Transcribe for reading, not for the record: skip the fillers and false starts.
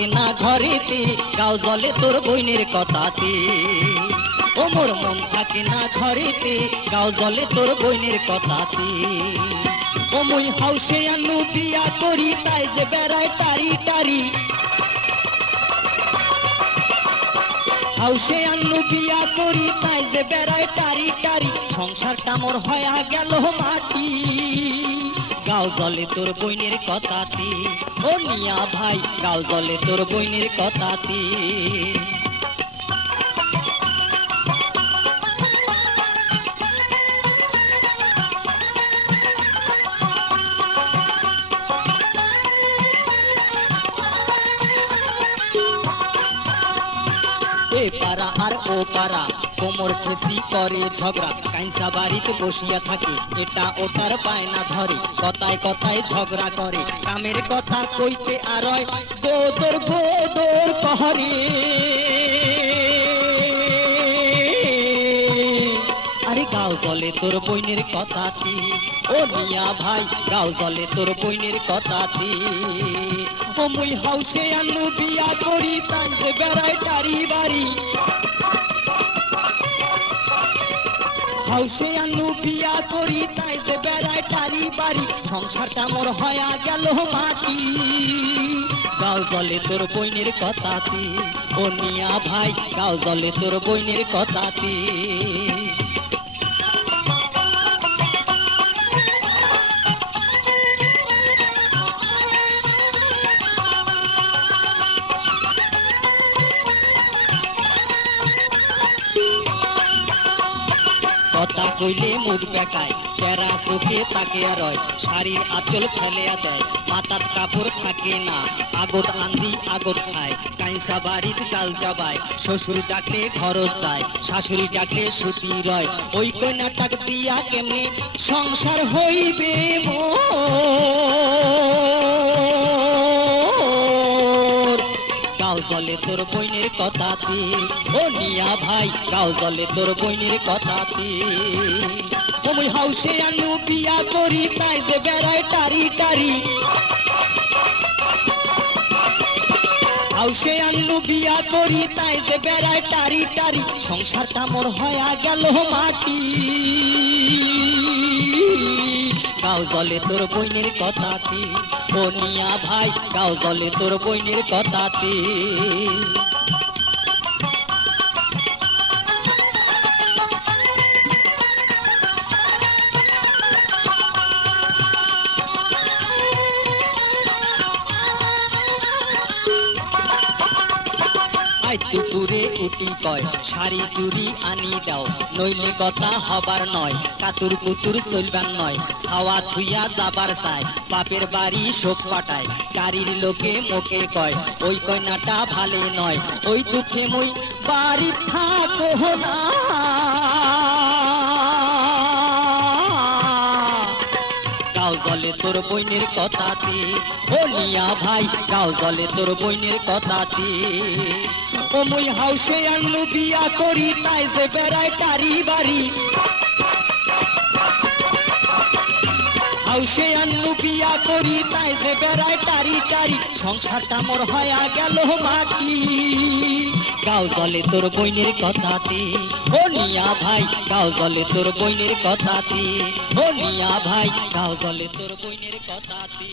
থাকে না ঘরেতে, গাও জলে তোর বইনের কথাতে। ও মোর মন থাকে না ঘরেতে, গাও জলে তোর বইনের কথাতে। ও মুই হাউসে আনু বিয়া করি, তাই যে বেড়ায় টারি টারি। হাউসে আনু বিয়া করি, তাই যে বেড়ায় টারি টারি। সংসারটা মোর হয়া গেল মাটি, গাও জলে তোর বইনের কথাতে। ও মিয়া ভাই, গাও জলে তোর বইনের কথাতে। এ পাড়া আর ও পাড়া কোমর খেসি করে ঝগড়া, কাইসা বাড়িতে বসিয়া থাকে, এটা ওটার পায় না ধরে। কথায় কথায় ঝগড়া করে, কামের কথা কইতে আরয় গোদর গোদর কহরে। আরে গাও জলে তোর বইনের কথাতে। ও মিয়া ভাই, গাও জলে তোর বইনের কথাতে। ও মুই হাউসে আনু বিয়া করি, তাই যে বেড়ায় টারি বাড়ি। হাউসে আনু বিয়া করি, তাই যে বেড়ায় টারি বাড়ি। সংসারটা মোর হয়া গেল মাটি, গাও জলে তোর বইনের কথাতে। ও মিয়া ভাই, গাও জলে তোর বইনের কথাতে। কথা কইলে মুখ বেকায়, টেরা চোখে তাকে রয়, শাড়ির আঁচল ফেলিয়া দেয়, মাথার কাপড় থাকে না, আগত আন্দি আগত খায়, কাইসা বাড়ির চাল চাবায়, শ্বশুর ডাকলে খরচ যায়, শাশুড়ি ডাকলে সুতি রয়। ওই কন্যাটাক দিয়া কেমনে সংসার হইবে মোর, গাও জলে তোর বইনের কথাতে। ও মিয়া ভাই, গাও জলে তোর বইনের কথাতে। ও মুই হাউসে আনু বিয়া করি, তাই যে বেড়ায় টারি টারি। হাউসে আনু বিয়া করি, তাই যে বেড়ায় টারি টারি। সংসারটা মোর হয়া গেল মাটি, গাও জলে তোর বইনের কথাতে। ও মিয়া ভাই, গাও জলে তোর বইনের কথাতে। আই দুপুরে উঠি কয়, শাড়ি চুড়ি আনি দাও, নইলে কথা হবার নয়, কাতুর কুতুর চলবার নয়, খাওয়া ধুইয়া যাবার চায়, বাপের বাড়ি শোক পাঠায়, গাড়ির লোকে মুখে কয়, ওই কন্যাটা ভালে নয়, ওই দুঃখে মই বাড়ি থাকো না। গাও জলে তোর বইনের কথাতে। ও মিয়া ভাই, গাও জলে তোর বইনের কথাতে। ও মুই হাউসে আনু বিয়া করি, তাই যে বেড়ায় টারি বাড়ি। হাউসে আনু বিয়া করি, তাই যে বেড়ায় টারি টারি। সংসারটা মোর হয়া গেল মাটি, গাও জলে তোর বইনের কথাতে। ও মিয়া ভাই, গাও জলে তোর বইনের কথাতে। ও মিয়া ভাই, গাও জলে তোর বইনের কথাতে।